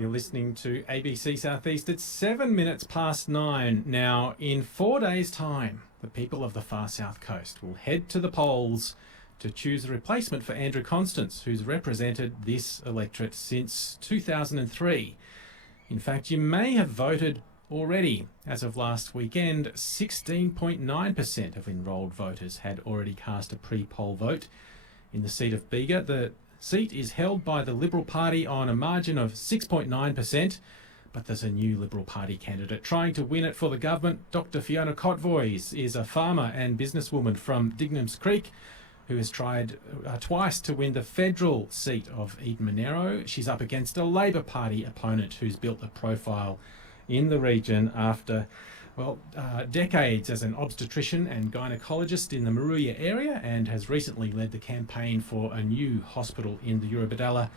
You're listening to ABC Southeast. It's 7 minutes past 9. Now, in 4 days' time, the people of the far south coast will head to the polls to choose a replacement for Andrew Constance, who's represented this electorate since 2003. In fact, you may have voted already. As of last weekend, 16.9% of enrolled voters had already cast a pre-poll vote in the seat of Bega. The seat is held by the Liberal Party on a margin of 6.9%, but there's a new Liberal Party candidate trying to win it for the government. Dr. Fiona Kotvoice is a farmer and businesswoman from Dignams Creek who has tried twice to win the federal seat of Eden Monaro. She's up against a Labor Party opponent who's built a profile in the region after decades as an obstetrician and gynecologist in the Maruya area, and has recently led the campaign for a new hospital in the Eurobodalla.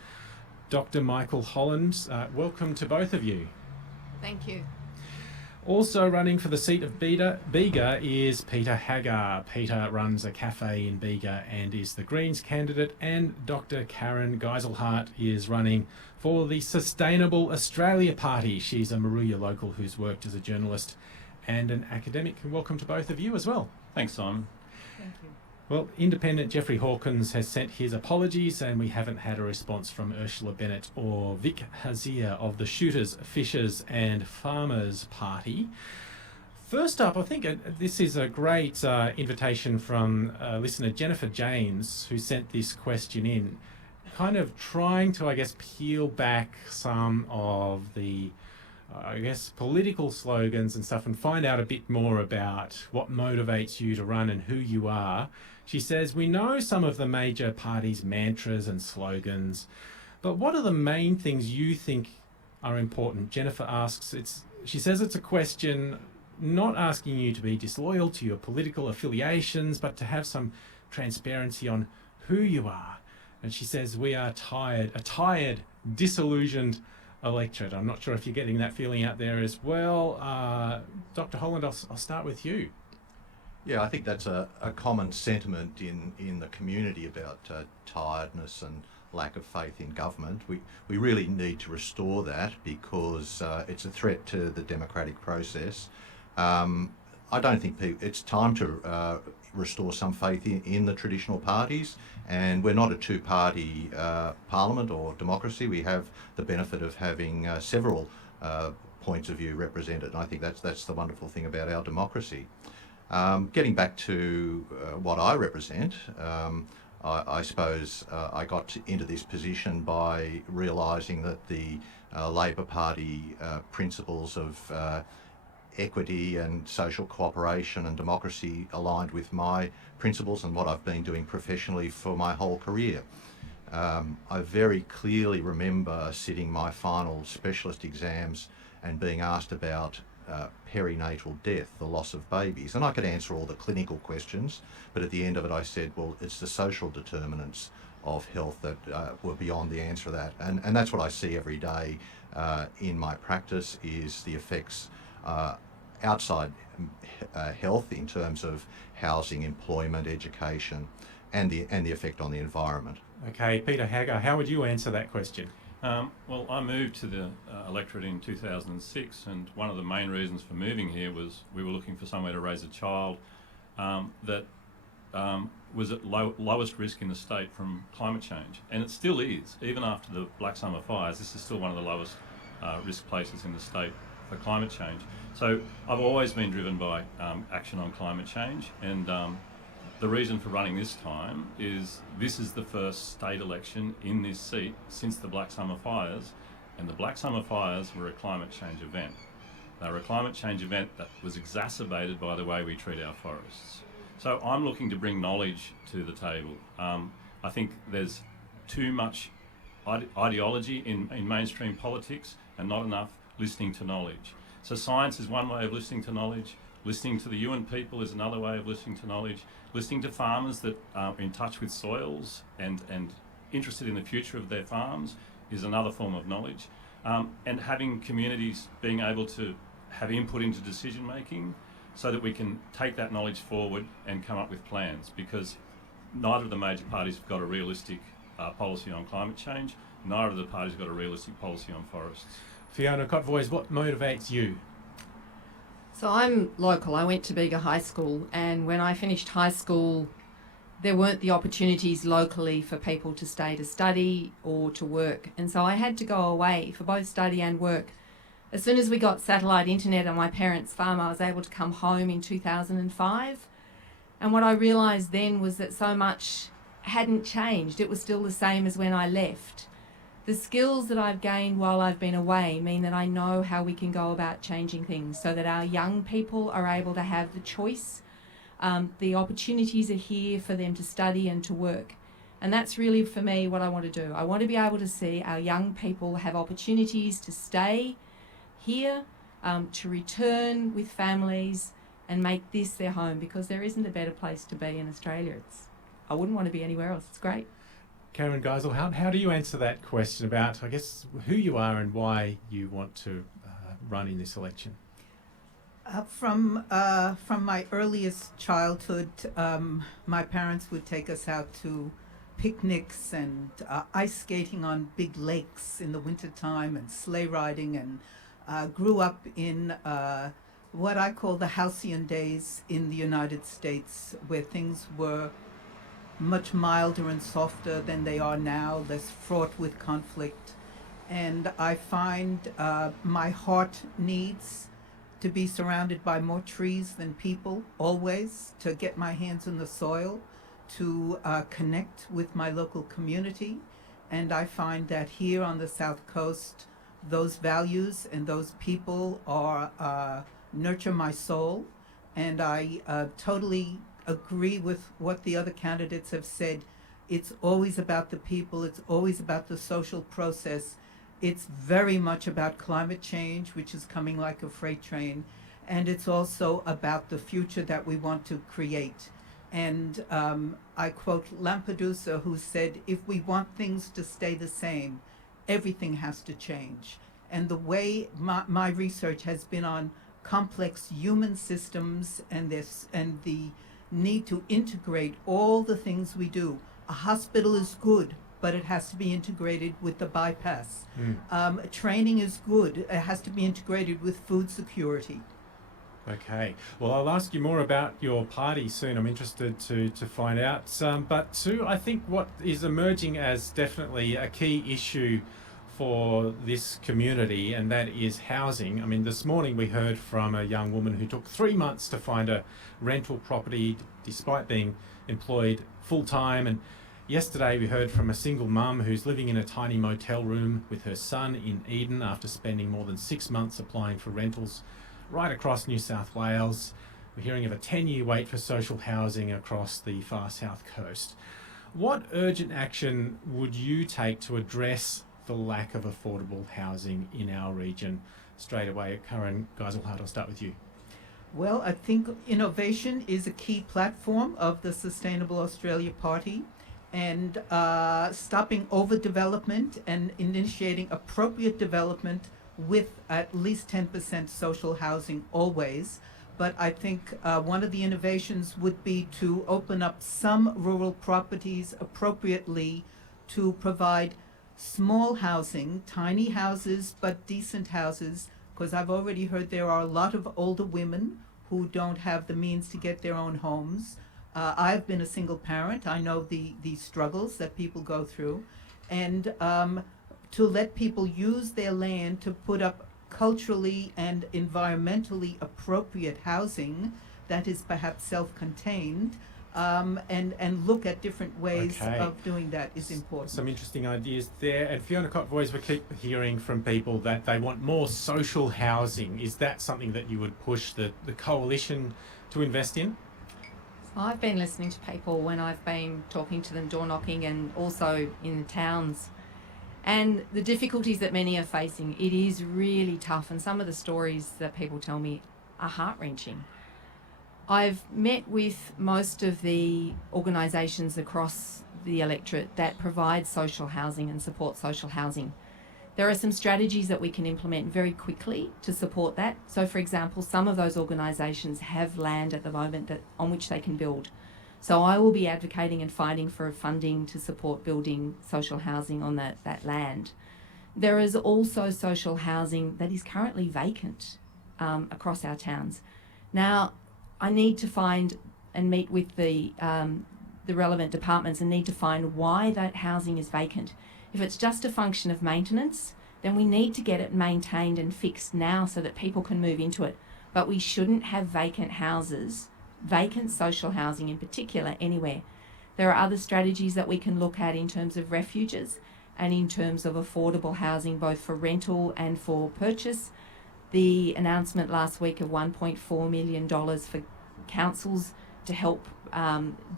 Dr. Michael Holland, welcome to both of you. Thank you. Also running for the seat of Bega is Peter Hagga. Peter runs a cafe in Bega and is the Greens candidate, and Dr. Karen Geiselhardt is running for the Sustainable Australia Party. She's a Maruya local who's worked as a journalist and an academic. Welcome to both of you as well. Thanks, Simon. Thank you. Well, Independent Jeffrey Hawkins has sent his apologies, and we haven't had a response from Ursula Bennett or Vic Hazia of the Shooters, Fishers and Farmers Party. First up, I think this is a great invitation from listener Jennifer James, who sent this question in, kind of trying to, peel back some of the political slogans and stuff and find out a bit more about what motivates you to run and who you are. She says, we know some of the major parties' mantras and slogans, but what are the main things you think are important? Jennifer asks, she says it's a question not asking you to be disloyal to your political affiliations, but to have some transparency on who you are. And she says, we are a tired, disillusioned electorate. I'm not sure if you're getting that feeling out there as well. Dr. Holland, I'll start with you. Yeah, I think that's a common sentiment in the community about tiredness and lack of faith in government. We really need to restore that because it's a threat to the democratic process. I don't think it's time to restore some faith in the traditional parties, and we're not a two-party parliament or democracy. We have the benefit of having several points of view represented, and I think that's the wonderful thing about our democracy. Getting back to what I represent, I suppose I got into this position by realising that the Labor Party principles of equity and social cooperation and democracy aligned with my principles and what I've been doing professionally for my whole career. I very clearly remember sitting my final specialist exams and being asked about perinatal death, the loss of babies, and I could answer all the clinical questions, but at the end of it I said, well, it's the social determinants of health that were beyond the answer to that, and that's what I see every day in my practice, is the effects outside health in terms of housing, employment, education, and the effect on the environment. Okay, Peter Hagga, how would you answer that question? Well, I moved to the electorate in 2006, and one of the main reasons for moving here was we were looking for somewhere to raise a child that was at lowest risk in the state from climate change, and it still is. Even after the Black Summer fires, this is still one of the lowest risk places in the state for climate change. So I've always been driven by action on climate change, and the reason for running this time is this is the first state election in this seat since the Black Summer fires, and the Black Summer fires were a climate change event. They were a climate change event that was exacerbated by the way we treat our forests. So I'm looking to bring knowledge to the table. I think there's too much ideology in mainstream politics and not enough listening to knowledge. So science is one way of listening to knowledge. Listening to the Yuin people is another way of listening to knowledge. Listening to farmers that are in touch with soils and interested in the future of their farms is another form of knowledge. And having communities being able to have input into decision making so that we can take that knowledge forward and come up with plans, because neither of the major parties have got a realistic policy on climate change, neither of the parties got a realistic policy on forests. Fiona Kotvoice, what motivates you? So I'm local. I went to Bega High School, and when I finished high school, there weren't the opportunities locally for people to stay to study or to work. And so I had to go away for both study and work. As soon as we got satellite internet on my parents' farm, I was able to come home in 2005. And what I realised then was that so much hadn't changed. It was still the same as when I left. The skills that I've gained while I've been away mean that I know how we can go about changing things so that our young people are able to have the choice. The opportunities are here for them to study and to work. And that's really, for me, what I want to do. I want to be able to see our young people have opportunities to stay here, to return with families and make this their home, because there isn't a better place to be in Australia. I wouldn't want to be anywhere else. It's great. Karen Geisel, how do you answer that question about, I guess, who you are and why you want to run in this election? From my earliest childhood, my parents would take us out to picnics and ice skating on big lakes in the wintertime and sleigh riding, and grew up in what I call the halcyon days in the United States, where things were much milder and softer than they are now, less fraught with conflict. And I find my heart needs to be surrounded by more trees than people, always, to get my hands in the soil, to connect with my local community. And I find that here on the South Coast, those values and those people are nurture my soul. And I totally agree with what the other candidates have said. It's always about the people. It's always about the social process. It's very much about climate change, which is coming like a freight train. And it's also about the future that we want to create. And I quote Lampedusa, who said, if we want things to stay the same, everything has to change. And the way my research has been on complex human systems and the need to integrate all the things we do. A hospital is good, but it has to be integrated with the bypass. Training is good. It has to be integrated with food security. Okay. Well, I'll ask you more about your party soon. I'm interested to find out. But too, I think what is emerging as definitely a key issue for this community, and that is housing. I mean, this morning we heard from a young woman who took 3 months to find a rental property despite being employed full-time, and yesterday we heard from a single mum who's living in a tiny motel room with her son in Eden after spending more than 6 months applying for rentals right across New South Wales. We're hearing of a 10-year wait for social housing across the far south coast. What urgent action would you take to address the lack of affordable housing in our region? Straight away, Karen Geiselhardt, I'll start with you. Well, I think innovation is a key platform of the Sustainable Australia Party, and stopping overdevelopment and initiating appropriate development with at least 10% social housing always. But I think one of the innovations would be to open up some rural properties appropriately to provide small housing, tiny houses, but decent houses, because I've already heard there are a lot of older women who don't have the means to get their own homes. I've been a single parent. I know the struggles that people go through. And to let people use their land to put up culturally and environmentally appropriate housing that is perhaps self-contained, and look at different ways of doing that is important. Some interesting ideas there. And Fiona Kotvoice, we keep hearing from people that they want more social housing. Is that something that you would push the coalition to invest in? I've been listening to people when I've been talking to them, door knocking, and also in the towns. And the difficulties that many are facing, it is really tough. And some of the stories that people tell me are heart-wrenching. I've met with most of the organisations across the electorate that provide social housing and support social housing. There are some strategies that we can implement very quickly to support that. So, for example, some of those organisations have land at the moment on which they can build. So I will be advocating and fighting for funding to support building social housing on that land. There is also social housing that is currently vacant across our towns. Now, I need to find and meet with the relevant departments and need to find why that housing is vacant. If it's just a function of maintenance, then we need to get it maintained and fixed now so that people can move into it. But we shouldn't have vacant houses, vacant social housing in particular, anywhere. There are other strategies that we can look at in terms of refuges and in terms of affordable housing, both for rental and for purchase. The announcement last week of $1.4 million for councils to help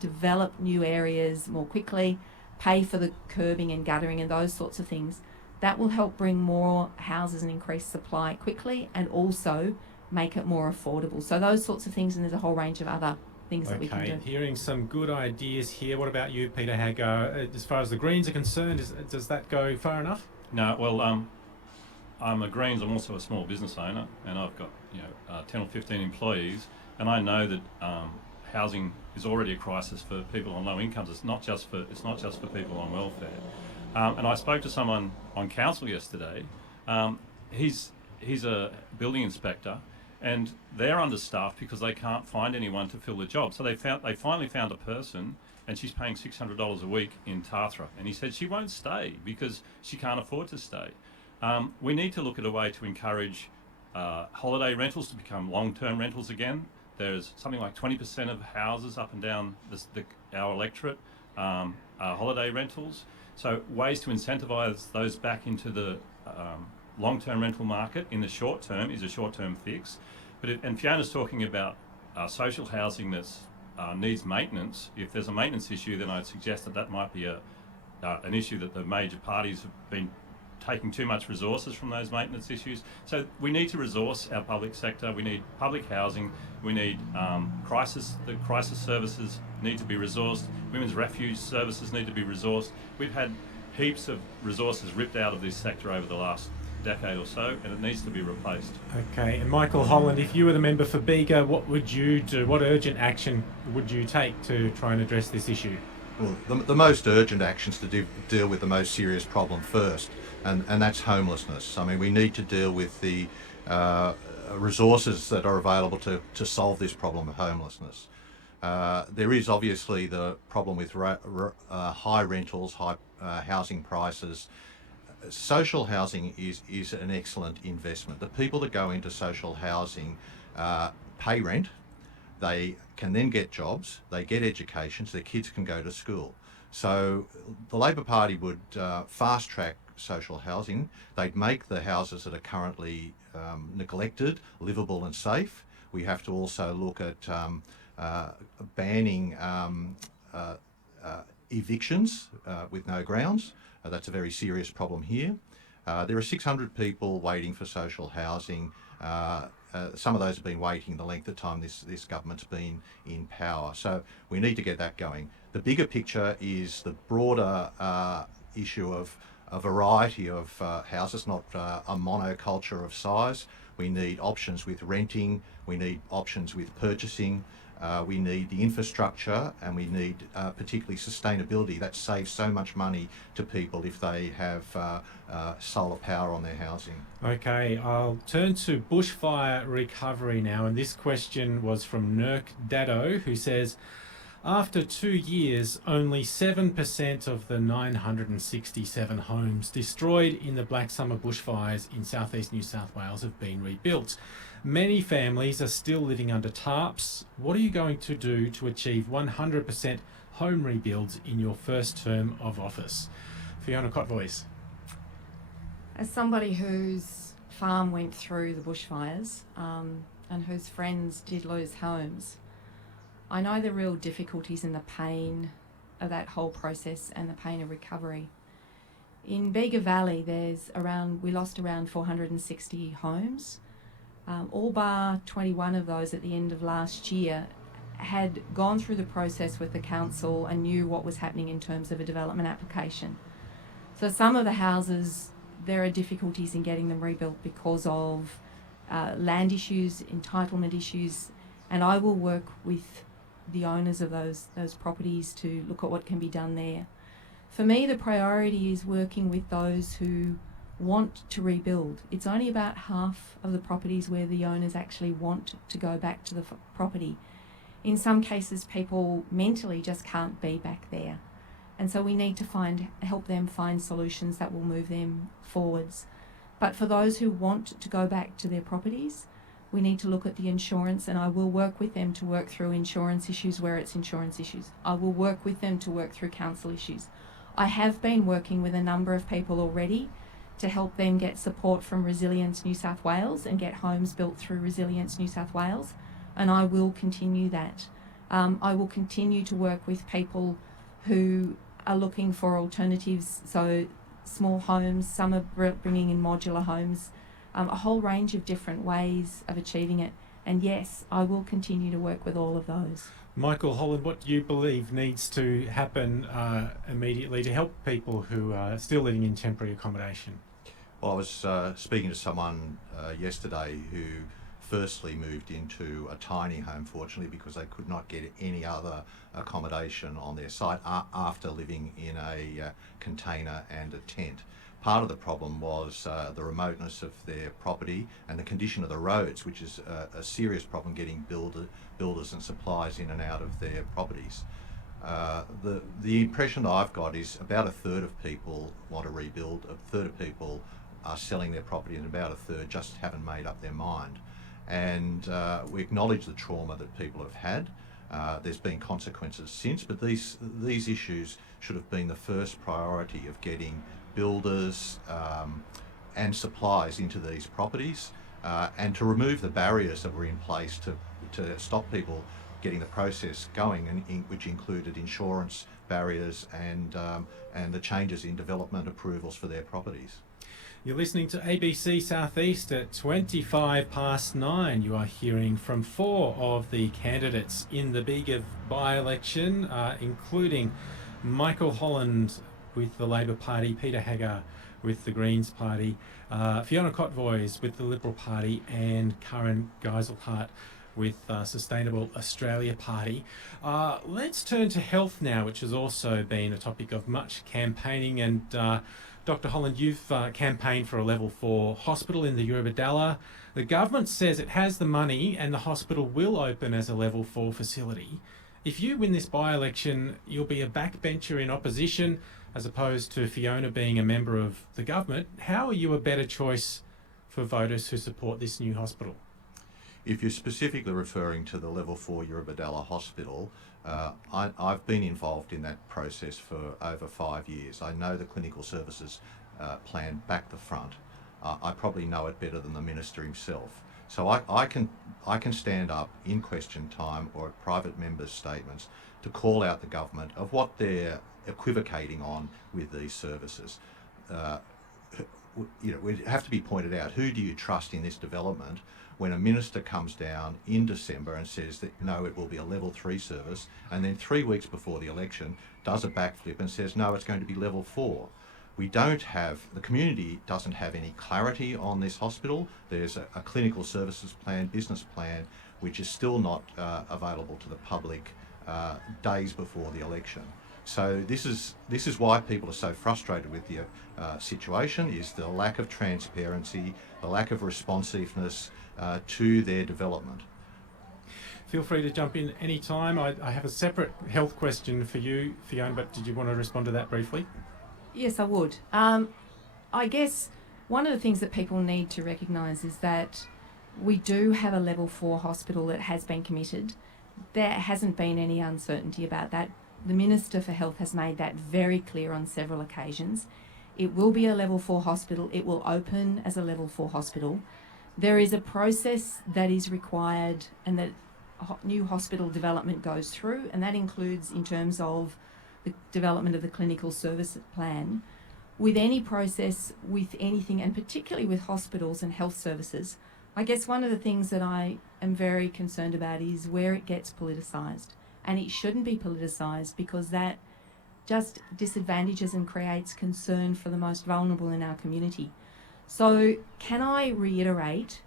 develop new areas more quickly, pay for the curbing and guttering and those sorts of things. That will help bring more houses and increase supply quickly and also make it more affordable. So those sorts of things, and there's a whole range of other things that we can do. Hearing some good ideas here. What about you, Peter Hagga? As far as the Greens are concerned, does that go far enough? No, well, I'm a Greens. I'm also a small business owner, and I've got 10 or 15 employees, and I know that housing is already a crisis for people on low incomes. It's not just for people on welfare. And I spoke to someone on council yesterday. He's a building inspector, and they're understaffed because they can't find anyone to fill the job. So they finally found a person, and she's paying $600 a week in Tathra. And he said she won't stay because she can't afford to stay. We need to look at a way to encourage holiday rentals to become long-term rentals again. There's something like 20% of houses up and down our electorate are holiday rentals. So ways to incentivise those back into the long-term rental market in the short term is a short-term fix. And Fiona's talking about social housing that needs maintenance. If there's a maintenance issue, then I'd suggest that might be an issue that the major parties have been taking too much resources from those maintenance issues. So we need to resource our public sector. We need public housing. We need the crisis services need to be resourced. Women's refuge services need to be resourced. We've had heaps of resources ripped out of this sector over the last decade or so, and it needs to be replaced. Okay, and Michael Holland, if you were the member for Bega, what would you do? What urgent action would you take to try and address this issue? Well, the most urgent actions to deal with the most serious problem first, and that's homelessness. I mean, we need to deal with the resources that are available to solve this problem of homelessness. There is obviously the problem with high rentals, high housing prices. Social housing is an excellent investment. The people that go into social housing pay rent. They can then get jobs, they get education, so their kids can go to school. So the Labor Party would fast track social housing. They'd make the houses that are currently neglected livable and safe. We have to also look at banning evictions with no grounds. That's a very serious problem here. There are 600 people waiting for social housing. Some of those have been waiting the length of time this government's been in power. So we need to get that going. The bigger picture is the broader issue of a variety of houses, not a monoculture of size. We need options with renting, we need options with purchasing, we need the infrastructure, and we need particularly sustainability. That saves so much money to people if they have solar power on their housing. Okay, I'll turn to Bushfire Recovery now, and this question was from Nurk Dado, who says, after 2 years, only 7% of the 967 homes destroyed in the Black Summer bushfires in southeast New South Wales have been rebuilt. Many families are still living under tarps. What are you going to do to achieve 100% home rebuilds in your first term of office? Fiona Kotvoice. As somebody whose farm went through the bushfires and whose friends did lose homes, I know the real difficulties and the pain of that whole process and the pain of recovery. In Bega Valley, we lost around 460 homes. All bar 21 of those at the end of last year had gone through the process with the council and knew what was happening in terms of a development application. So some of the houses, there are difficulties in getting them rebuilt because of land issues, entitlement issues, and I will work with the owners of those properties to look at what can be done there. For me, the priority is working with those who want to rebuild. It's only about half of the properties where the owners actually want to go back to the property. In some cases, people mentally just can't be back there. And so we need to help them find solutions that will move them forwards. But for those who want to go back to their properties, we need to look at the insurance, and I will work with them to work through insurance issues where it's insurance issues. I will work with them to work through council issues. I have been working with a number of people already to help them get support from Resilience New South Wales and get homes built through Resilience New South Wales, and I will continue that. I will continue to work with people who are looking for alternatives, so small homes, some are bringing in modular homes, a whole range of different ways of achieving it. And yes, I will continue to work with all of those. Michael Holland, what do you believe needs to happen immediately to help people who are still living in temporary accommodation? Well, I was speaking to someone yesterday who firstly moved into a tiny home, fortunately, because they could not get any other accommodation on their site after living in a container and a tent. Part of the problem was the remoteness of their property and the condition of the roads, which is a serious problem getting builders and supplies in and out of their properties. The impression that I've got is about a third of people want to rebuild, a third of people are selling their property, and about a third just haven't made up their mind. And we acknowledge the trauma that people have had. There's been consequences since, but these issues should have been the first priority of getting builders and supplies into these properties, and to remove the barriers that were in place to stop people getting the process going, and which included insurance barriers and the changes in development approvals for their properties. You're listening to ABC Sth East at 9:25. You are hearing from 4 of the candidates in the Bega By-election, including Michael Holland with the Labor Party, Peter Hagga with the Greens Party, Fiona Kotvoice with the Liberal Party, and Karen Geiselhardt with Sustainable Australia Party. Let's turn to health now, which has also been a topic of much campaigning. And Dr. Holland, you've campaigned for a level 4 hospital in the Eurobodalla. The government says it has the money and the hospital will open as a level 4 facility. If you win this by-election, you'll be a backbencher in opposition as opposed to Fiona being a member of the government. How are you a better choice for voters who support this new hospital? If you're specifically referring to the level 4 Eurobodalla hospital, I've been involved in that process for over 5 years. I know the clinical services plan back to front. I probably know it better than the minister himself. So I can stand up in question time or at private members' statements to call out the government of what they're equivocating on with these services. It would have to be pointed out, who do you trust in this development when a minister comes down in December and says that no, it will be a level 3 service, and then 3 weeks before the election does a backflip and says no, it's going to be level 4. The community doesn't have any clarity on this hospital. There's a clinical services plan, business plan, which is still not available to the public days before the election. So this is why people are so frustrated with the situation, is the lack of transparency, the lack of responsiveness to their development. Feel free to jump in any time. I have a separate health question for you, Fiona, but did you want to respond to that briefly? Yes, I would. I guess one of the things that people need to recognise is that we do have a level 4 hospital that has been committed. There hasn't been any uncertainty about that. The Minister for Health has made that very clear on several occasions. It will be a level 4 hospital. It will open as a level 4 hospital. There is a process that is required and that new hospital development goes through, and that includes in terms of the development of the clinical service plan. With any process, with anything, and particularly with hospitals and health services, I guess one of the things that I am very concerned about is where it gets politicised. And it shouldn't be politicised, because that just disadvantages and creates concern for the most vulnerable in our community. So can I reiterate,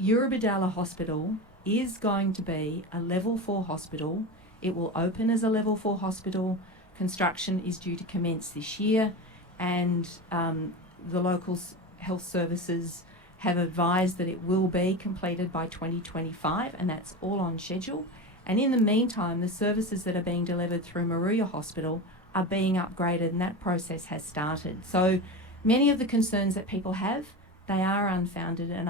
Eurobodalla Hospital is going to be a level 4 hospital. It will open as a level 4 hospital. Construction is due to commence this year, and the local health services have advised that it will be completed by 2025, and that's all on schedule. And in the meantime, the services that are being delivered through Moruya Hospital are being upgraded, and that process has started. So many of the concerns that people have, they are unfounded, and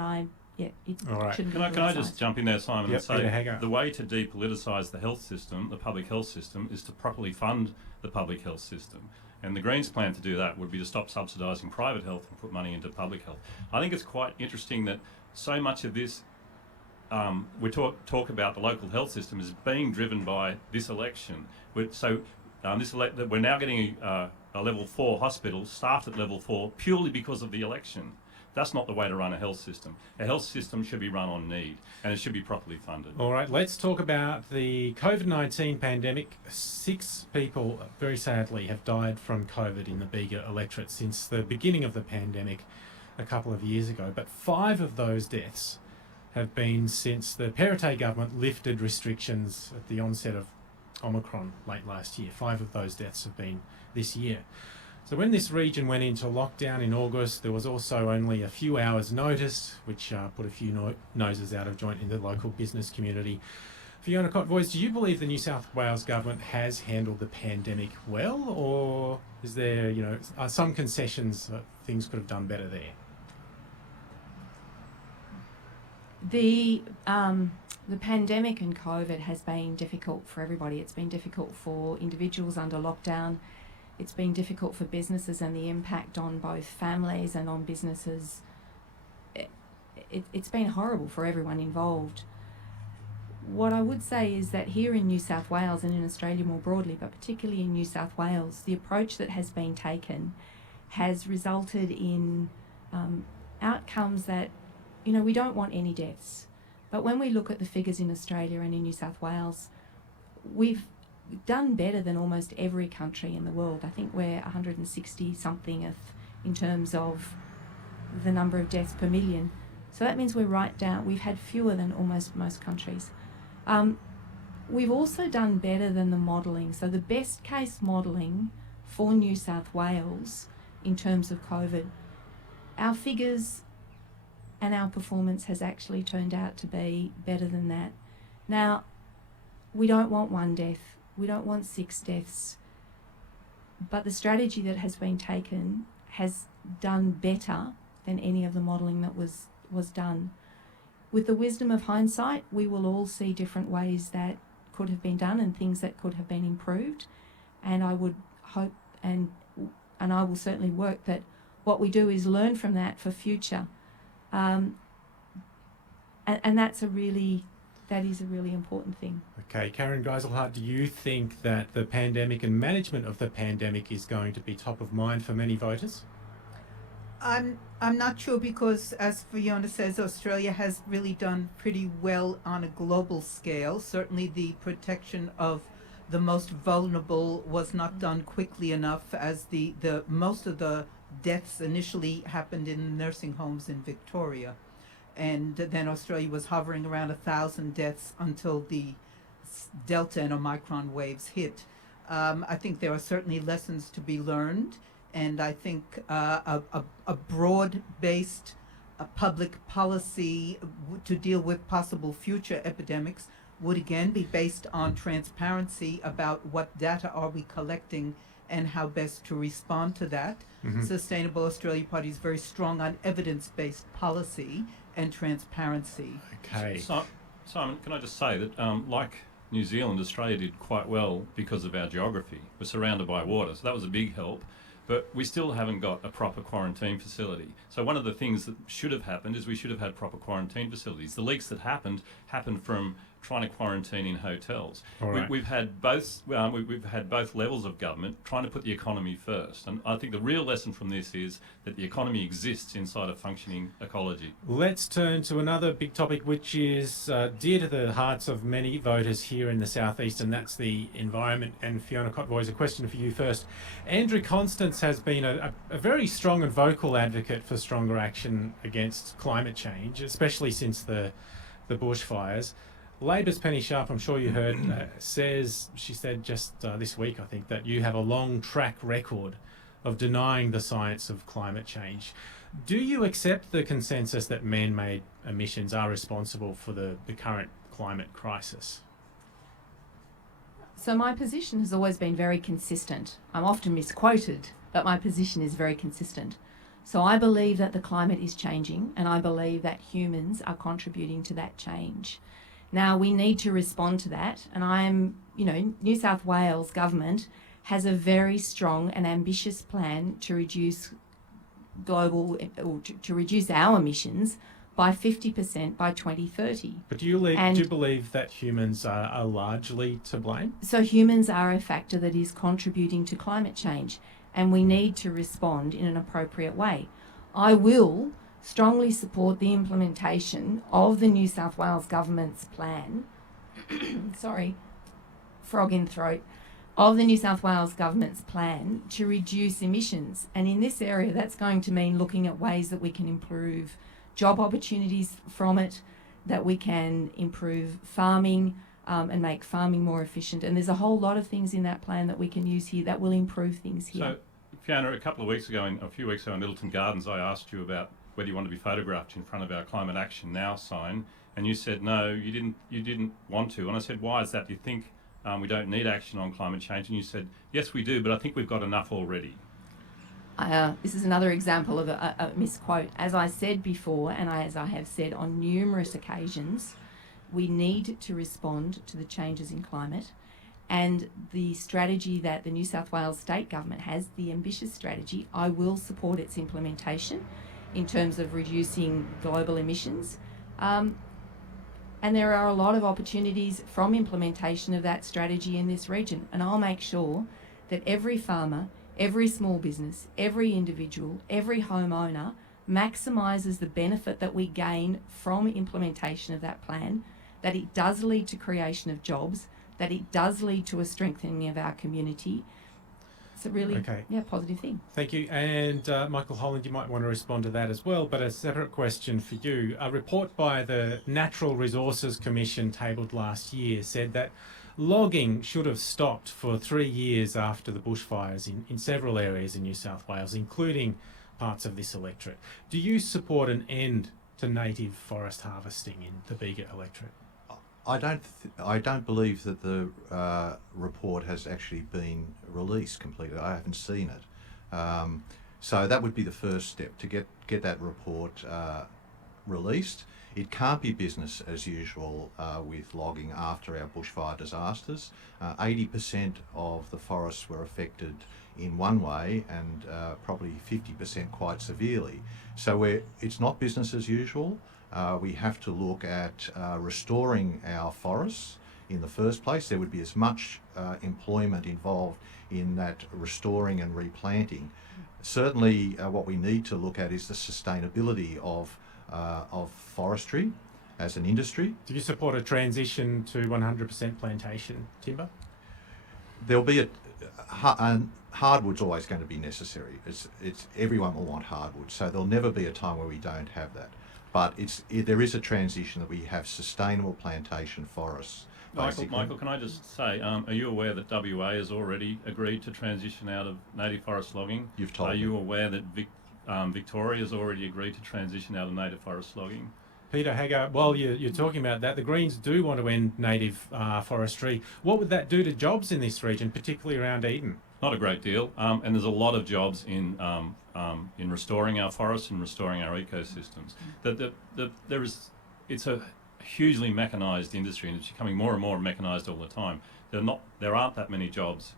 it All right. shouldn't be Can I politicised. just jump in there, Simon, Yep, and Peter say Hagga. the way to depoliticise the health system, the public health system, is to properly fund the public health system. And the Greens' plan to do that would be to stop subsidising private health and put money into public health. I think it's quite interesting that so much of this, we talk about the local health system is being driven by this election. That we're now getting a level 4 hospital staffed at level 4 purely because of the election. That's not the way to run a health system. A health system should be run on need, and it should be properly funded. All right, let's talk about the COVID-19 pandemic. 6 people, very sadly, have died from COVID in the Bega electorate since the beginning of the pandemic a couple of years ago. But 5 of those deaths have been since the Perrottet government lifted restrictions at the onset of Omicron late last year. 5 of those deaths have been this year. So when this region went into lockdown in August, there was also only a few hours' notice, which put a few noses out of joint in the local business community. Fiona Kotvoice, do you believe the New South Wales government has handled the pandemic well, or is there, some concessions that things could have done better there? The pandemic and COVID has been difficult for everybody. It's been difficult for individuals under lockdown. It's been difficult for businesses, and the impact on both families and on businesses, it's been horrible for everyone involved. What I would say is that here in New South Wales and in Australia more broadly, but particularly in New South Wales, the approach that has been taken has resulted in outcomes that, we don't want any deaths. But when we look at the figures in Australia and in New South Wales, we've done better than almost every country in the world. I think we're 160-somethingth in terms of the number of deaths per million. So that means we're right down. We've had fewer than almost most countries. We've also done better than the modelling. So the best case modelling for New South Wales in terms of COVID, our figures and our performance has actually turned out to be better than that. Now, we don't want 1 death. We don't want 6 deaths. But the strategy that has been taken has done better than any of the modelling that was done. With the wisdom of hindsight, we will all see different ways that could have been done and things that could have been improved. And I would hope and I will certainly work that what we do is learn from that for future. And that is a really important thing. Okay, Karen Geiselhardt, do you think that the pandemic and management of the pandemic is going to be top of mind for many voters? I'm not sure, because as Fiona says, Australia has really done pretty well on a global scale. Certainly the protection of the most vulnerable was not done quickly enough, as the most of the deaths initially happened in nursing homes in Victoria. And then Australia was hovering around 1,000 deaths until the Delta and Omicron waves hit. I think there are certainly lessons to be learned, and I think a broad-based public policy to deal with possible future epidemics would again be based on transparency about what data are we collecting and how best to respond to that. Mm-hmm. Sustainable Australia Party is very strong on evidence-based policy and transparency. Okay. Simon, can I just say that, like New Zealand, Australia did quite well because of our geography. We're surrounded by water, so that was a big help. But we still haven't got a proper quarantine facility. So one of the things that should have happened is we should have had proper quarantine facilities. The leaks that happened from trying to quarantine in hotels. All right. We've had both levels of government trying to put the economy first. And I think the real lesson from this is that the economy exists inside a functioning ecology. Let's turn to another big topic, which is dear to the hearts of many voters here in the South East, and that's the environment. And Fiona Kotvoice, a question for you first. Andrew Constance has been a very strong and vocal advocate for stronger action against climate change, especially since the bushfires. Labor's Penny Sharp, I'm sure you heard, she said just this week, I think, that you have a long track record of denying the science of climate change. Do you accept the consensus that man-made emissions are responsible for the current climate crisis? So my position has always been very consistent. I'm often misquoted, but my position is very consistent. So I believe that the climate is changing, and I believe that humans are contributing to that change. Now, we need to respond to that, and New South Wales government has a very strong and ambitious plan to reduce to reduce our emissions by 50% by 2030. But do you believe that humans are largely to blame? So humans are a factor that is contributing to climate change, and we need to respond in an appropriate way. I will strongly support the implementation of the New South Wales government's plan, frog in throat, of the New South Wales government's plan to reduce emissions. And in this area, that's going to mean looking at ways that we can improve job opportunities from it, that we can improve farming and make farming more efficient. And there's a whole lot of things in that plan that we can use here that will improve things here. So, Fiona, a few weeks ago in Littleton Gardens, I asked you about whether you want to be photographed in front of our Climate Action Now sign, and you said no, you didn't want to. And I said, why is that? Do you think we don't need action on climate change? And you said, yes, we do, but I think we've got enough already. This is another example of a misquote. As I said before, and as I have said on numerous occasions, we need to respond to the changes in climate, and the strategy that the New South Wales state government has, the ambitious strategy, I will support its implementation in terms of reducing global emissions. And there are a lot of opportunities from implementation of that strategy in this region, and I'll make sure that every farmer, every small business, every individual, every homeowner maximises the benefit that we gain from implementation of that plan, that it does lead to creation of jobs, that it does lead to a strengthening of our community. It's a really positive thing. Thank you. And Michael Holland, you might want to respond to that as well, but a separate question for you. A report by the Natural Resources Commission tabled last year said that logging should have stopped for 3 years after the bushfires in several areas in New South Wales, including parts of this electorate. Do you support an end to native forest harvesting in the Bega electorate? I don't believe that the report has actually been released completely. I haven't seen it. So that would be the first step, to get that report released. It can't be business as usual with logging after our bushfire disasters. 80% of the forests were affected in one way, and probably 50% quite severely. So it's not business as usual. We have to look at restoring our forests in the first place. There would be as much employment involved in that restoring and replanting. Certainly what we need to look at is the sustainability of forestry as an industry. Do you support a transition to 100% plantation timber? There'll be hardwood's always going to be necessary. It's everyone will want hardwood, so there'll never be a time where we don't have that. But there is a transition that we have sustainable plantation forests. Michael, can I just say, are you aware that WA has already agreed to transition out of native forest logging? You've told me. Are you aware that Victoria has already agreed to transition out of native forest logging? Peter Hagga, while you're talking about that, the Greens do want to end native forestry. What would that do to jobs in this region, particularly around Eden? Not a great deal, and there's a lot of jobs in restoring our forests and restoring our ecosystems. It's a hugely mechanised industry, and it's becoming more and more mechanised all the time. There aren't that many jobs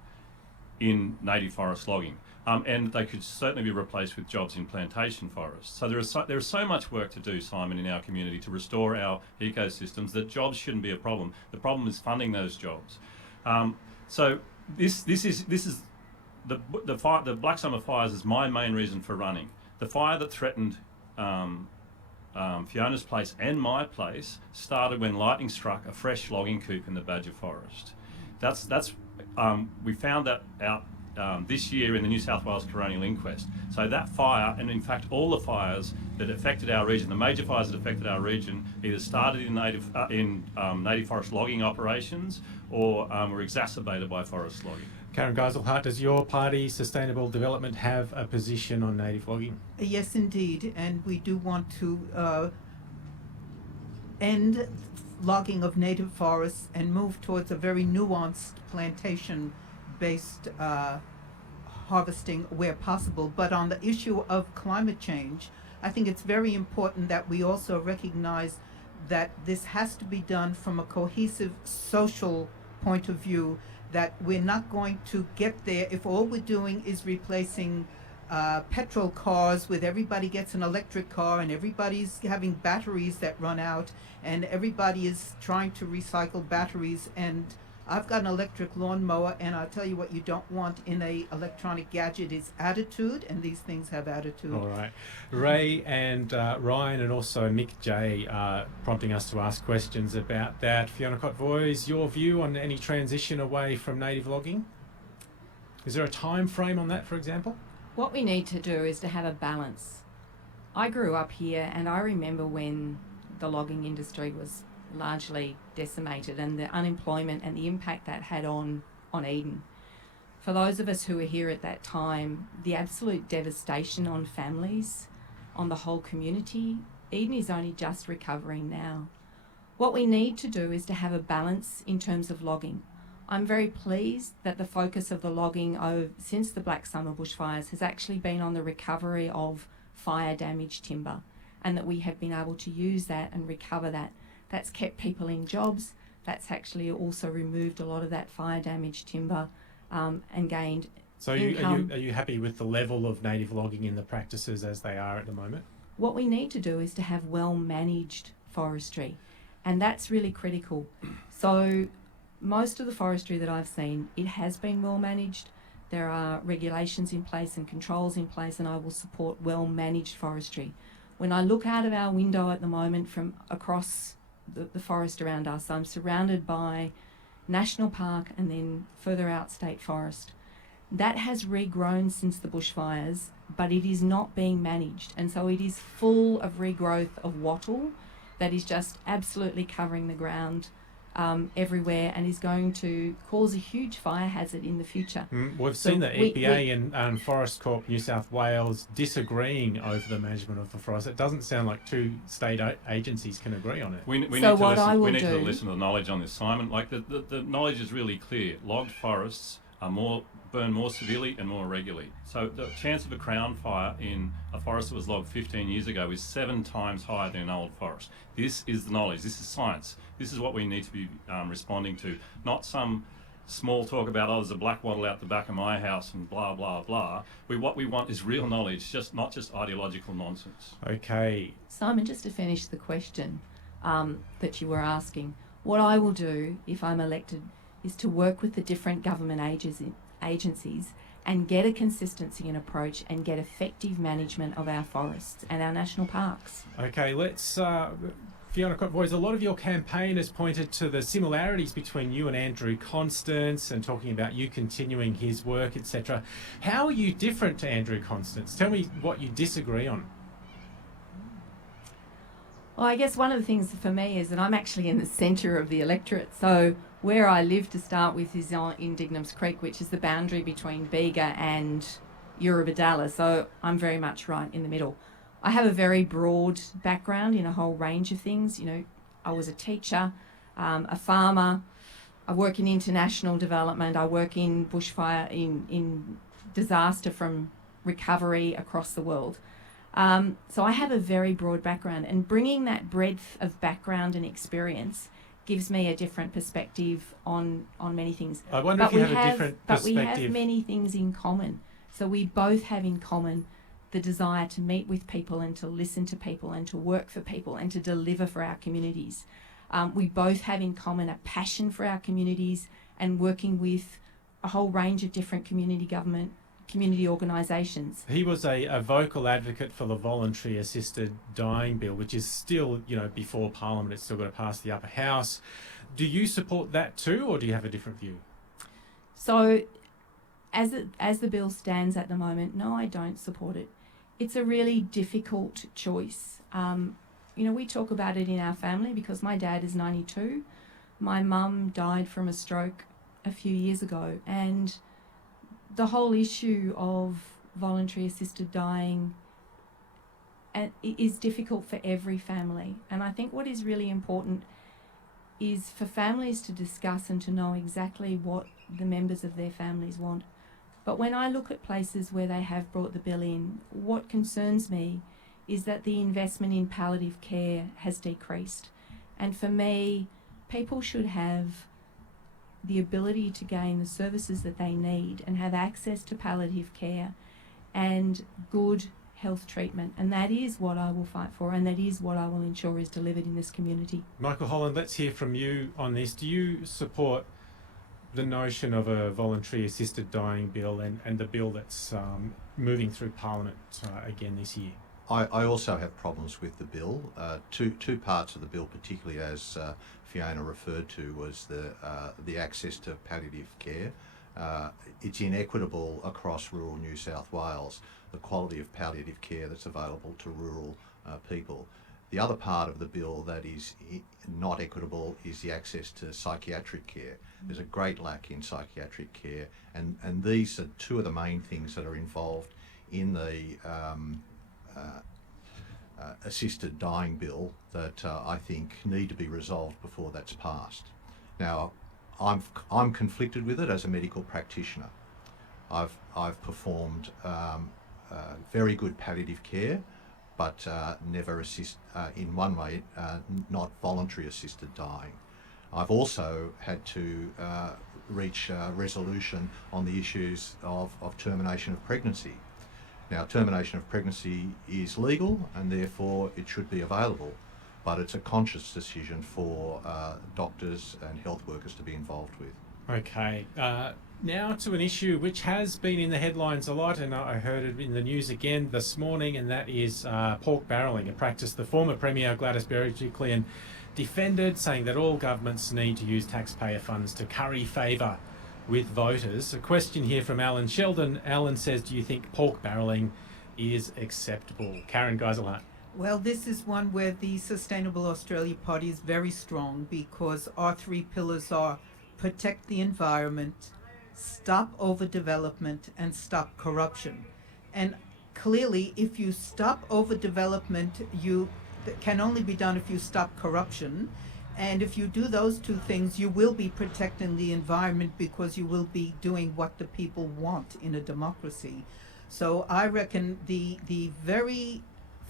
in native forest logging, and they could certainly be replaced with jobs in plantation forests. So there is so much work to do, Simon, in our community to restore our ecosystems that jobs shouldn't be a problem. The problem is funding those jobs. So this is the Black Summer fires is my main reason for running. The fire that threatened Fiona's place and my place started when lightning struck a fresh logging coop in the Badger Forest. We found that out this year in the New South Wales coronial inquest. So that fire, and in fact all the fires that affected our region, the major fires that affected our region, either started in native forest logging operations or were exacerbated by forest logging. Karen Geiselhart, does your party, Sustainable Development, have a position on native logging? Yes, indeed, and we do want to end logging of native forests and move towards a very nuanced plantation-based harvesting where possible. But on the issue of climate change, I think it's very important that we also recognize that this has to be done from a cohesive social point of view, that we're not going to get there if all we're doing is replacing petrol cars with everybody gets an electric car and everybody's having batteries that run out and everybody is trying to recycle batteries. And I've got an electric lawnmower, and I'll tell you what you don't want in a electronic gadget is attitude, and these things have attitude. All right. Ray and Ryan and also Mick J are prompting us to ask questions about that. Fiona Kotvoice, your view on any transition away from native logging? Is there a time frame on that, for example? What we need to do is to have a balance. I grew up here, and I remember when the logging industry was largely decimated and the unemployment and the impact that had on Eden. For those of us who were here at that time, the absolute devastation on families, on the whole community, Eden is only just recovering now. What we need to do is to have a balance in terms of logging. I'm very pleased that the focus of the logging since the Black Summer bushfires has actually been on the recovery of fire damaged timber, and that we have been able to use that and recover that. That's kept people in jobs. That's actually also removed a lot of that fire damaged timber and gained income. Are you happy with the level of native logging in the practices as they are at the moment? What we need to do is to have well managed forestry, and that's really critical. So most of the forestry that I've seen, it has been well managed. There are regulations in place and controls in place, and I will support well managed forestry. When I look out of our window at the moment from across the forest around us, I'm surrounded by national park and then further out state forest. That has regrown since the bushfires, but it is not being managed, and so it is full of regrowth of wattle that is just absolutely covering the ground everywhere and is going to cause a huge fire hazard in the future. We've seen the EPA and Forest Corp New South Wales disagreeing over the management of the forest. It doesn't sound like two state agencies can agree on it. We need to listen to the knowledge on this, Simon. Like the knowledge is really clear. Logged forests are burn more severely and more regularly. So the chance of a crown fire in a forest that was logged 15 years ago is 7 times higher than an old forest. This is the knowledge. This is science. This is what we need to be responding to, not some small talk about, oh, there's a black wattle out the back of my house and blah, blah, blah. What we want is real knowledge, not just ideological nonsense. Okay. Simon, just to finish the question that you were asking, what I will do if I'm elected is to work with the different government agencies and get a consistency in approach and get effective management of our forests and our national parks. Okay, let's... Fiona Kotvoice, a lot of your campaign has pointed to the similarities between you and Andrew Constance and talking about you continuing his work, etc. How are you different to Andrew Constance? Tell me what you disagree on. Well, I guess one of the things for me is that I'm actually in the centre of the electorate. So where I live to start with is in Dignams Creek, which is the boundary between Bega and Eurobodalla. So I'm very much right in the middle. I have a very broad background in a whole range of things. You know, I was a teacher, a farmer. I work in international development. I work in bushfire, in disaster from recovery across the world. So I have a very broad background, and bringing that breadth of background and experience gives me a different perspective on many things. I wonder if you have a different perspective. But we have many things in common. So we both have in common the desire to meet with people and to listen to people and to work for people and to deliver for our communities. We both have in common a passion for our communities and working with a whole range of different community organisations. He was a vocal advocate for the voluntary assisted dying bill, which is still, before Parliament. It's still got to pass the upper house. Do you support that too, or do you have a different view? So as the bill stands at the moment, no, I don't support it. It's a really difficult choice. We talk about it in our family because my dad is 92. My mum died from a stroke a few years ago, and the whole issue of voluntary assisted dying is difficult for every family. And I think what is really important is for families to discuss and to know exactly what the members of their families want. But when I look at places where they have brought the bill in, what concerns me is that the investment in palliative care has decreased. And for me, people should have the ability to gain the services that they need and have access to palliative care and good health treatment. And that is what I will fight for, and that is what I will ensure is delivered in this community. Michael Holland, let's hear from you on this. Do you support the notion of a voluntary assisted dying bill and the bill that's moving through Parliament again this year? I also have problems with the bill. Two parts of the bill, particularly as Fiona referred to, was the access to palliative care. It's inequitable across rural New South Wales, the quality of palliative care that's available to rural people. The other part of the bill that is not equitable is the access to psychiatric care. There's a great lack in psychiatric care, and these are two of the main things that are involved in the assisted dying bill that I think need to be resolved before that's passed. Now, I'm conflicted with it as a medical practitioner. I've performed very good palliative care, but never in one way, not voluntary assisted dying. I've also had to reach resolution on the issues of termination of pregnancy. Now, termination of pregnancy is legal and therefore it should be available, but it's a conscious decision for doctors and health workers to be involved with. Okay, now to an issue which has been in the headlines a lot, and I heard it in the news again this morning, and that is pork barrelling, a practice the former Premier Gladys Berejiklian defended, saying that all governments need to use taxpayer funds to curry favour with voters. A question here from Alan Sheldon. Alan says, do you think pork barrelling is acceptable? Karen Geiselhart. Well, this is one where the Sustainable Australia Party is very strong because our three pillars are protect the environment, stop overdevelopment, and stop corruption. And clearly, if you stop overdevelopment, that can only be done if you stop corruption. And if you do those two things, you will be protecting the environment because you will be doing what the people want in a democracy. So I reckon the very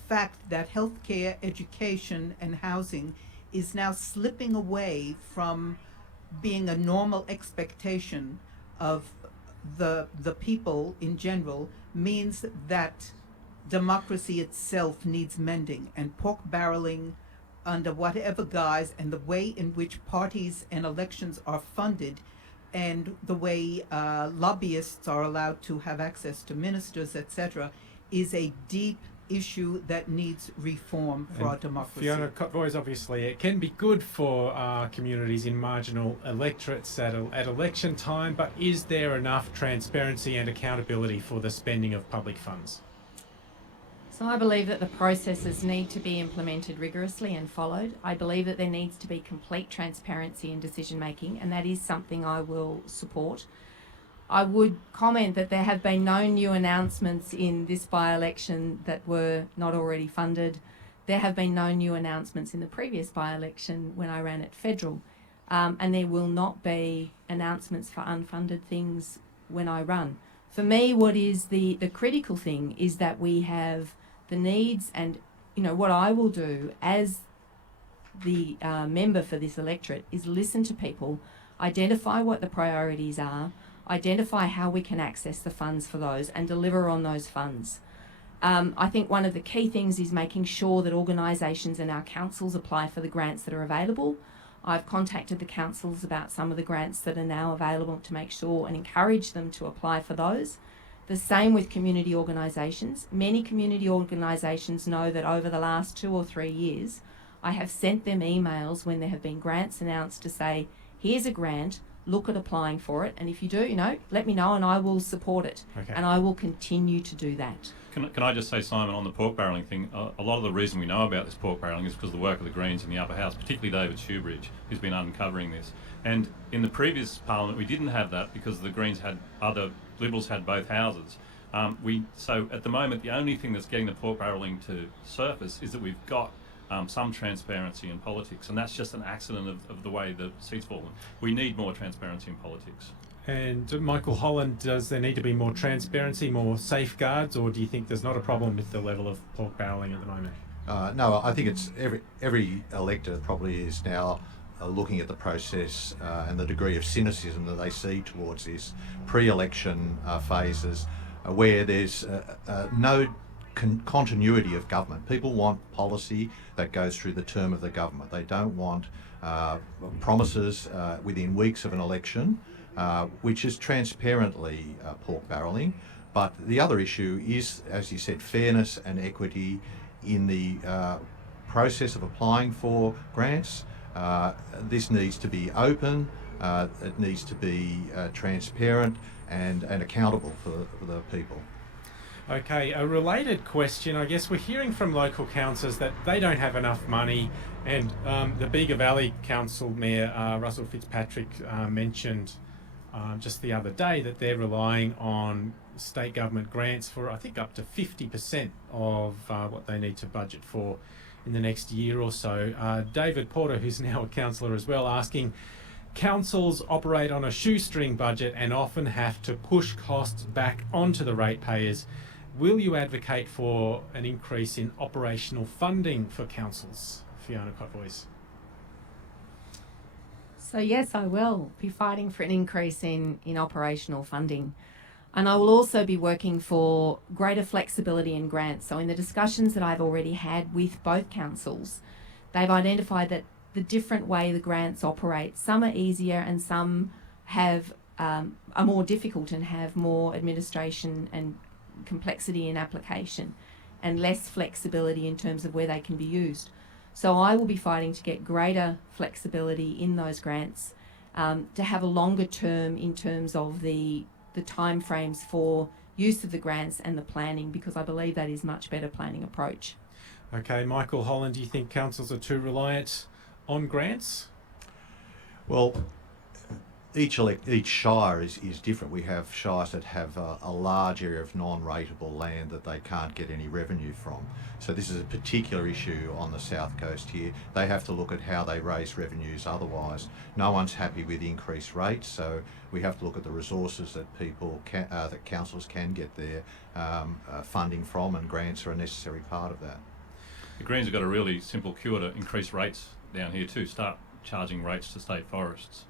fact that healthcare, education, and housing is now slipping away from being a normal expectation of the people in general means that democracy itself needs mending, and pork barreling under whatever guise and the way in which parties and elections are funded and the way lobbyists are allowed to have access to ministers, etc., is a deep issue that needs reform for our democracy. Fiona Kotvoice, obviously, it can be good for communities in marginal electorates at election time, but is there enough transparency and accountability for the spending of public funds? So I believe that the processes need to be implemented rigorously and followed. I believe that there needs to be complete transparency in decision making, and that is something I will support. I would comment that there have been no new announcements in this by-election that were not already funded. There have been no new announcements in the previous by-election when I ran at federal, and there will not be announcements for unfunded things when I run. For me, what is the critical thing is that we have the needs, and what I will do as the member for this electorate is listen to people, identify what the priorities are, identify how we can access the funds for those and deliver on those funds. I think one of the key things is making sure that organisations and our councils apply for the grants that are available. I've contacted the councils about some of the grants that are now available to make sure and encourage them to apply for those. The same with community organisations. Many community organisations know that over the last 2 or 3 years, I have sent them emails when there have been grants announced to say, here's a grant, look at applying for it. And if you do, let me know and I will support it. Okay. And I will continue to do that. Can I just say, Simon, on the pork barrelling thing, a lot of the reason we know about this pork barrelling is because of the work of the Greens in the upper house, particularly David Shoebridge, who's been uncovering this. And in the previous parliament, we didn't have that because the Greens Liberals had both houses. So at the moment, the only thing that's getting the pork barrelling to surface is that we've got some transparency in politics, and that's just an accident of the way the seat's fallen. We need more transparency in politics. And Michael Holland, does there need to be more transparency, more safeguards, or do you think there's not a problem with the level of pork barrelling at the moment? No, I think it's every elector probably is now looking at the process and the degree of cynicism that they see towards this pre-election phases where there's no continuity of government. People want policy that goes through the term of the government. They don't want promises within weeks of an election, which is transparently pork barrelling. But the other issue is, as you said, fairness and equity in the process of applying for grants. This needs to be open, it needs to be transparent and accountable for the people. Okay, a related question. I guess we're hearing from local councils that they don't have enough money, and the Bega Valley Council Mayor Russell Fitzpatrick mentioned just the other day that they're relying on state government grants for, I think, up to 50% of what they need to budget for in the next year or so. David Porter, who's now a councillor as well, asking, councils operate on a shoestring budget and often have to push costs back onto the ratepayers. Will you advocate for an increase in operational funding for councils? Fiona Kotvoice. So yes, I will be fighting for an increase in operational funding. And I will also be working for greater flexibility in grants. So in the discussions that I've already had with both councils, they've identified that the different way the grants operate, some are easier and some are more difficult and have more administration and complexity in application and less flexibility in terms of where they can be used. So I will be fighting to get greater flexibility in those grants, to have a longer term in terms of the time frames for use of the grants and the planning, because I believe that is much better planning approach. Okay, Michael Holland, do you think councils are too reliant on grants? Well, each shire is different. We have shires that have a large area of non-rateable land that they can't get any revenue from. So this is a particular issue on the south coast here. They have to look at how they raise revenues otherwise. No one's happy with increased rates, so we have to look at the resources that that councils can get their funding from, and grants are a necessary part of that. The Greens have got a really simple cure to increase rates down here too. Start charging rates to state forests.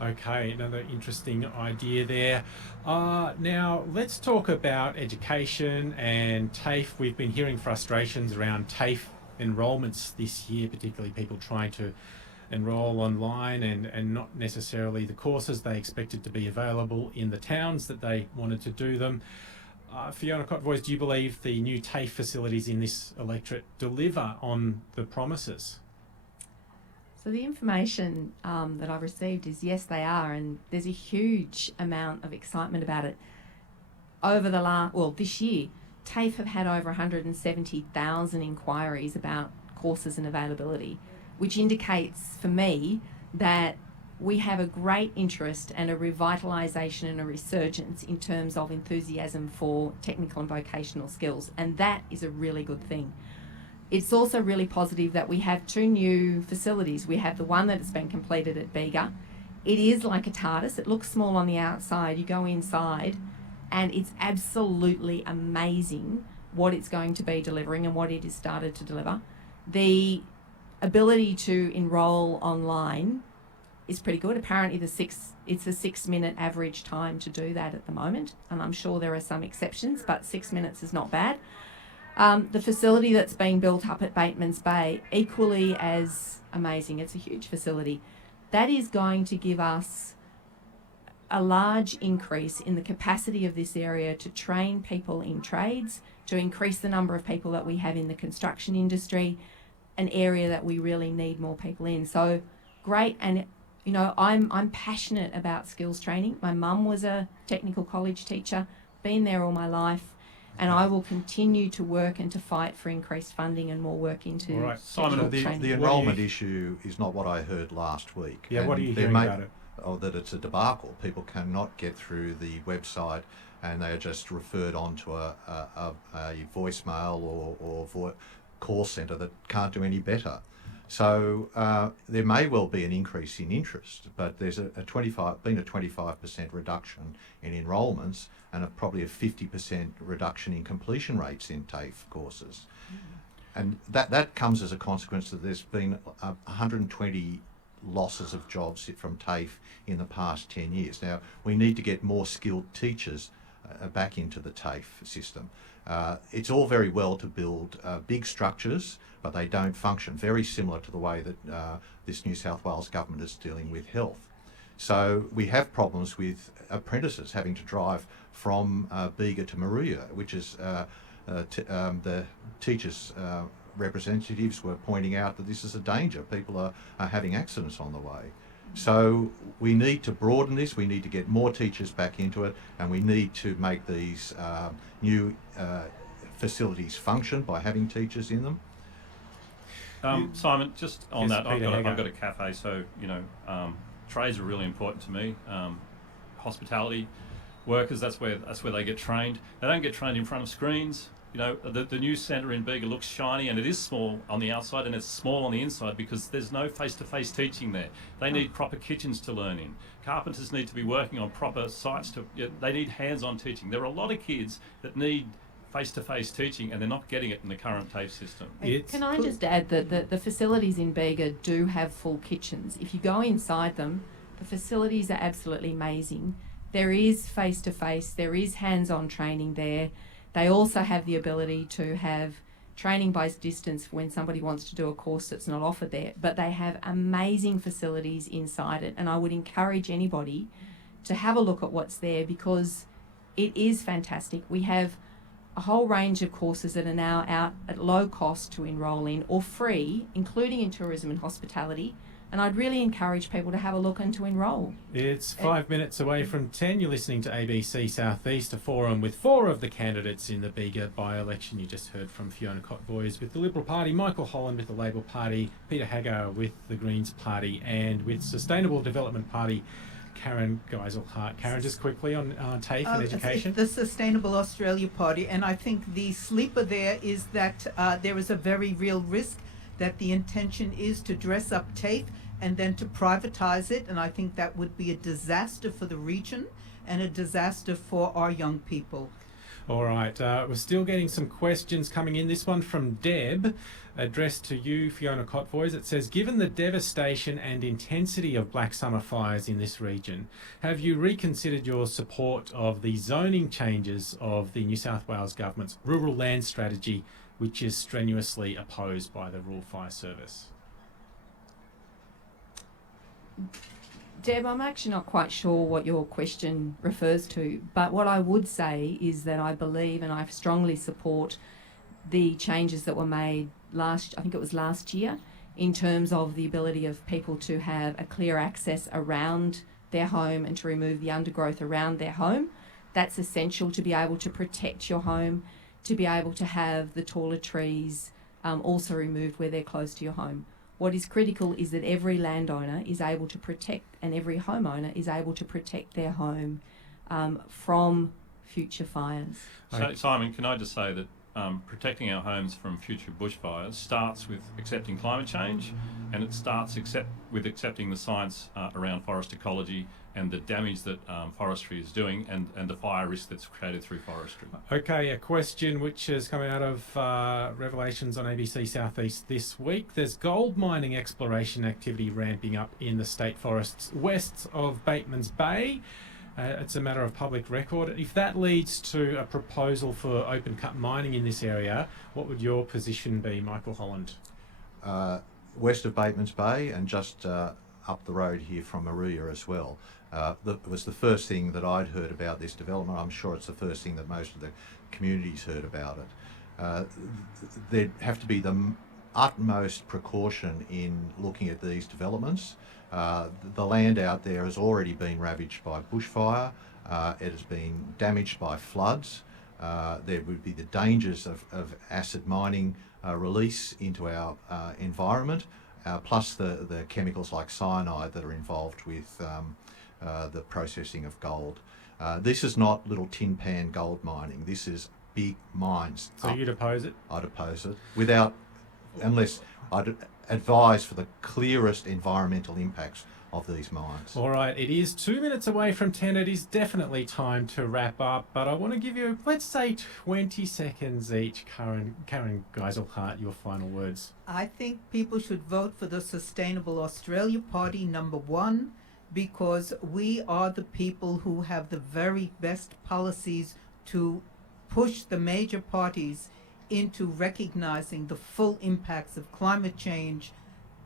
Okay, another interesting idea there. Now, let's talk about education and TAFE. We've been hearing frustrations around TAFE enrolments this year, particularly people trying to enrol online and not necessarily the courses they expected to be available in the towns that they wanted to do them. Fiona Kotvoice, do you believe the new TAFE facilities in this electorate deliver on the promises? So the information that I've received is yes, they are, and there's a huge amount of excitement about it. Over this year, TAFE have had over 170,000 inquiries about courses and availability, which indicates for me that we have a great interest and a revitalisation and a resurgence in terms of enthusiasm for technical and vocational skills, and that is a really good thing. It's also really positive that we have two new facilities. We have the one that has been completed at Bega. It is like a TARDIS. It looks small on the outside. You go inside and it's absolutely amazing what it's going to be delivering and what it has started to deliver. The ability to enrol online is pretty good. Apparently it's a 6-minute average time to do that at the moment, and I'm sure there are some exceptions, but 6 minutes is not bad. The facility that's being built up at Bateman's Bay, equally as amazing. It's a huge facility. That is going to give us a large increase in the capacity of this area to train people in trades, to increase the number of people that we have in the construction industry, an area that we really need more people in. So great, and You know, I'm passionate about skills training. My mum was a technical college teacher, been there all my life, and I will continue to work and to fight for increased funding and more work into All right, Simon, technical The training. What do enrolment you- issue is not what I heard last week. Yeah, what are And you there hearing may- about it? Oh, that it's a debacle. People cannot get through the website, and they are just referred on to a voicemail or call centre that can't do any better. So there may well be an increase in interest, but there's been a 25% reduction in enrolments and probably a 50% reduction in completion rates in TAFE courses. And that comes as a consequence that there's been 120 losses of jobs from TAFE in the past 10 years. Now, we need to get more skilled teachers back into the TAFE system. It's all very well to build big structures, but they don't function, very similar to the way that this New South Wales government is dealing with health. So we have problems with apprentices having to drive from Bega to Maruya, which is the teachers' representatives were pointing out that this is a danger. People are having accidents on the way. So we need to broaden this, we need to get more teachers back into it, and we need to make these new facilities function by having teachers in them. Simon, just on Yes, that, I've Peter got Hagga. a cafe, so trades are really important to me. Hospitality workers, that's where they get trained. They don't get trained in front of screens. You know, the news centre in Bega looks shiny, and it is small on the outside and it's small on the inside because there's no face-to-face teaching there. They need proper kitchens to learn in. Carpenters need to be working on proper sites they need hands-on teaching. There are a lot of kids that need face-to-face teaching and they're not getting it in the current TAFE system. Can I just add that the facilities in Bega do have full kitchens. If you go inside them, the facilities are absolutely amazing. There is face-to-face, there is hands-on training there. They also have the ability to have training by distance when somebody wants to do a course that's not offered there. But they have amazing facilities inside it, and I would encourage anybody to have a look at what's there because it is fantastic. We have a whole range of courses that are now out at low cost to enrol in or free, including in tourism and hospitality. And I'd really encourage people to have a look and to enrol. It's 5 minutes away from 10. You're listening to ABC South East, a forum with 4 of the candidates in the Bega by-election. You just heard from Fiona Kotvoice with the Liberal Party, Michael Holland with the Labor Party, Peter Hagga with the Greens Party, and with Sustainable Development Party, Karen Geiselhart. Karen, just quickly on TAFE and education. It's the Sustainable Australia Party, and I think the sleeper there is that there is a very real risk that the intention is to dress up TAFE and then to privatise it, and I think that would be a disaster for the region and a disaster for our young people. All right, we're still getting some questions coming in. This one from Deb, addressed to you, Fiona Kotvoice. It says, given the devastation and intensity of black summer fires in this region, have you reconsidered your support of the zoning changes of the New South Wales Government's rural land strategy, which is strenuously opposed by the Rural Fire Service? Deb, I'm actually not quite sure what your question refers to, but what I would say is that I believe and I strongly support the changes that were made I think it was last year, in terms of the ability of people to have a clear access around their home and to remove the undergrowth around their home. That's essential to be able to protect your home, to be able to have the taller trees also removed where they're close to your home. What is critical is that every landowner is able to protect and every homeowner is able to protect their home from future fires. So, Simon, can I just say that protecting our homes from future bushfires starts with accepting climate change, and it starts with accepting the science around forest ecology and the damage that forestry is doing and the fire risk that's created through forestry. Okay, a question which is coming out of Revelations on ABC South East this week. There's gold mining exploration activity ramping up in the state forests west of Bateman's Bay. It's a matter of public record. If that leads to a proposal for open cut mining in this area, what would your position be, Michael Holland? West of Bateman's Bay and just up the road here from Maruya as well. It was the first thing that I'd heard about this development. I'm sure it's the first thing that most of the communities heard about it. There'd have to be the utmost precaution in looking at these developments. The land out there has already been ravaged by bushfire. It has been damaged by floods. There would be the dangers of acid mining release into our environment, plus the chemicals like cyanide that are involved with the processing of gold. This is not little tin pan gold mining. This is big mines. So you'd oppose it? I'd oppose it unless I'd advise for the clearest environmental impacts of these mines. All right, it is 2 minutes away from 10. It is definitely time to wrap up, but I want to give you, let's say, 20 seconds each. Karen Geiselhardt, your final words. I think people should vote for the Sustainable Australia Party #1 because we are the people who have the very best policies to push the major parties into recognizing the full impacts of climate change,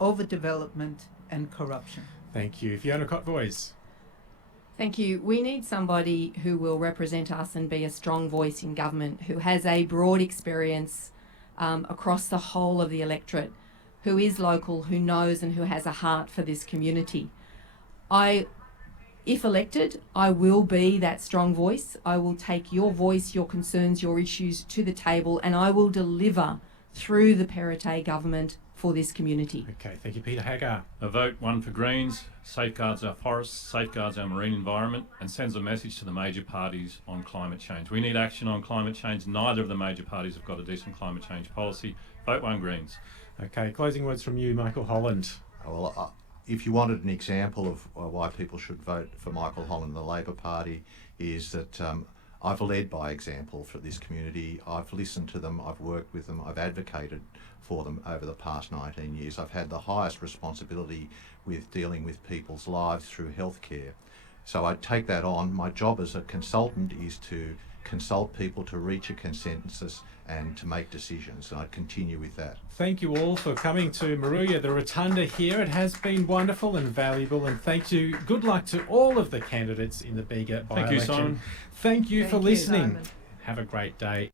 overdevelopment, and corruption. Thank you. Fiona Kotvoice. Thank you. We need somebody who will represent us and be a strong voice in government, who has a broad experience across the whole of the electorate, who is local, who knows and who has a heart for this community. If elected, I will be that strong voice. I will take your voice, your concerns, your issues to the table, and I will deliver through the Perrottet government for this community. Okay, thank you, Peter Hagga. A vote, one for Greens, safeguards our forests, safeguards our marine environment, and sends a message to the major parties on climate change. We need action on climate change. Neither of the major parties have got a decent climate change policy. Vote, one Greens. Okay, closing words from you, Michael Holland. Well, if you wanted an example of why people should vote for Michael Holland, the Labor Party, is that I've led by example for this community. I've listened to them, I've worked with them, I've advocated for them over the past 19 years. I've had the highest responsibility with dealing with people's lives through healthcare. So I take that on. My job as a consultant is to consult people to reach a consensus and to make decisions, and I'd continue with that. Thank you all for coming to Moruya, the Rotunda here. It has been wonderful and valuable, and thank you. Good luck to all of the candidates in the Bega by-election. Thank you, Simon. Thank you for Thank you, listening. Simon. Have a great day.